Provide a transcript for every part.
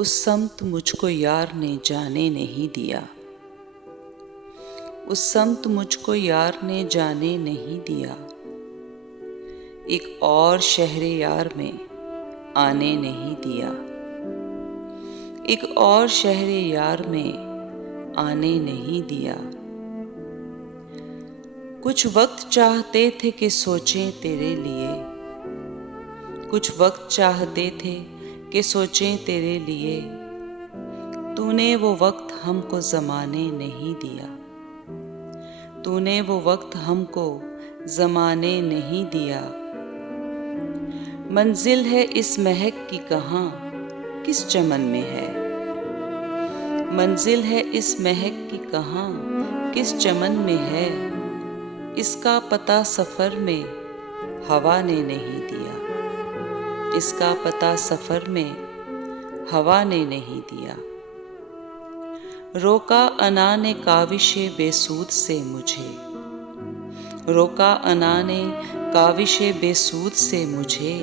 उस समत मुझको यार ने जाने नहीं दिया, उस समत मुझको यार ने जाने नहीं दिया। एक और शहरे यार में आने नहीं दिया, एक और शहरे यार में आने नहीं दिया। कुछ वक्त चाहते थे कि सोचें तेरे लिए, कुछ वक्त चाहते थे कि सोचें तेरे लिए। तूने वो वक्त हमको ज़माने नहीं दिया, तूने वो वक्त हमको ज़माने नहीं दिया। मंजिल है इस महक की कहाँ किस चमन में है, मंजिल है इस महक की कहाँ किस चमन में है। इसका पता सफ़र में हवा ने नहीं दिया, इसका पता सफ़र में हवा ने नहीं दिया। रोका अना ने काविशे बेसूद से मुझे, रोका अना ने काविशे बेसूद से मुझे।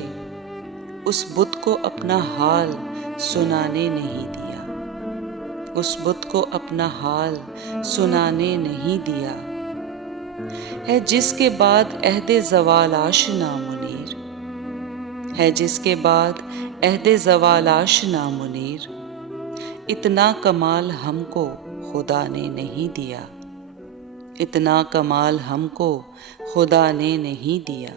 उस बुत को अपना हाल सुनाने नहीं दिया, उस बुत को अपना हाल सुनाने नहीं दिया। है जिसके बाद अहदे ज़वाल आशना मुनीर, है जिसके बाद अहदे ज़वाल आशना मुनीर। इतना कमाल हमको खुदा ने नहीं दिया, इतना कमाल हमको खुदा ने नहीं दिया।